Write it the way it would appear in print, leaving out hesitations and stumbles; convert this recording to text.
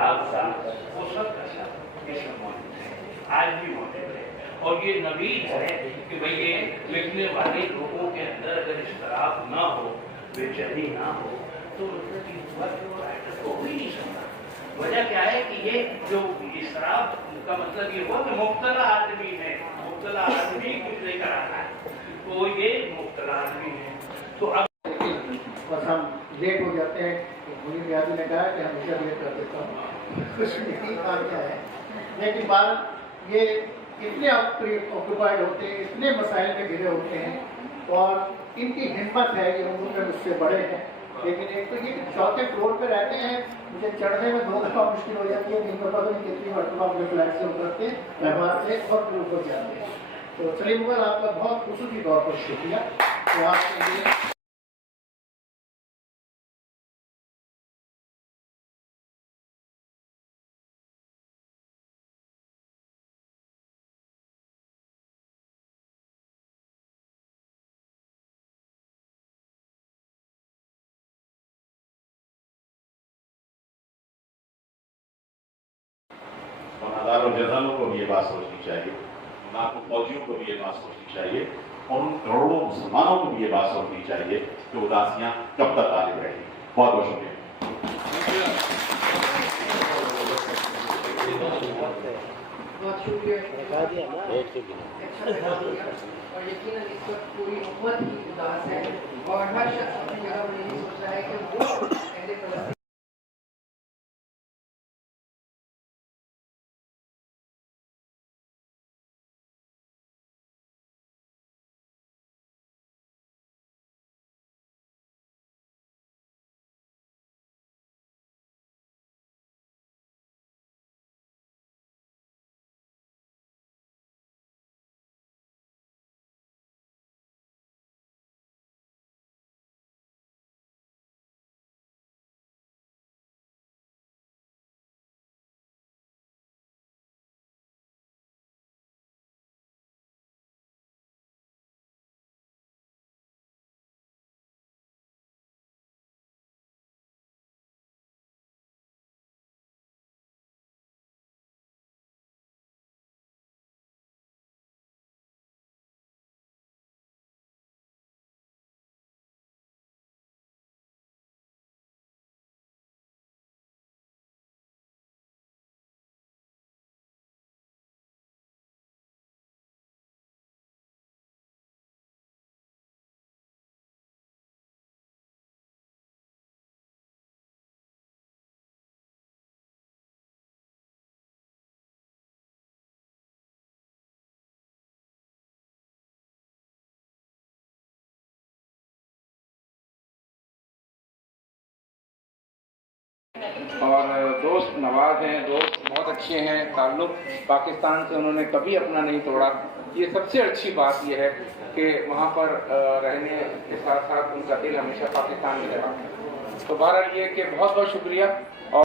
शराब था वो सब का सब इसमें मौजूद है, आज भी मौजूद है। और ये नवीन है कि भाई ये लिखने वाले लोगों के अंदर अगर शराब ना हो, बेचैनी ना हो, तो राइटर को भी नहीं सुनना। वजह क्या है कि ये जो शराब का मतलब ये हुआ कि मुब्तला आदमी है, मुब्तला आदमी कुछ लेकर आता है, तो ये मुब्तला आदमी है। तो अब बस हम लेट हो जाते हैं, मुझे व्याधि ने कहा कि हमेशा लेट कर देता हूँ, कुछ नहीं काम क्या है। लेकिन बात ये इतने ऑक्यूपाइड होते हैं, इतने मसाइल में घिरे होते हैं और इनकी हिम्मत है, ये उम्र में मुझसे बड़े हैं। लेकिन एक तो ये चौथे फ्लोर पे रहते हैं, मुझे चढ़ने में 2 दफ़ा मुश्किल हो जाती है, 3 दफ़ा तो नहीं, कितनी मरतबा अपने फ्लैट से उतरते हैं, व्यवहार से और फिर ऊपर जाते हैं। तो चलिए मुगल, आपका बहुत खुसूसी तौर पर शुक्रिया कि आपके लिए और हजारों जनरलों को भी ये बात सोचनी चाहिए, लाखों फौजियों को भी ये बात सोचनी चाहिए और उन करोड़ों मुसलमानों को भी ये बात सोचनी चाहिए कि उदासियां कब तक तालिब रहेगी। बहुत बहुत शुक्रिया। बहुत शुक्रिया और यकीनन इस वक्त पूरी उम्मत ही उदास है और हर शख्स अपनी जगह पर यही सोच रहा है कि वो पहले फलस्तीन और दोस्त नवाज हैं, दोस्त बहुत अच्छे हैं, ताल्लुक़ पाकिस्तान से उन्होंने कभी अपना नहीं तोड़ा। ये सबसे अच्छी बात ये है कि वहाँ पर रहने के साथ साथ उनका दिल हमेशा पाकिस्तान में रहा। तो बहरहाल ये कि बहुत बहुत शुक्रिया। और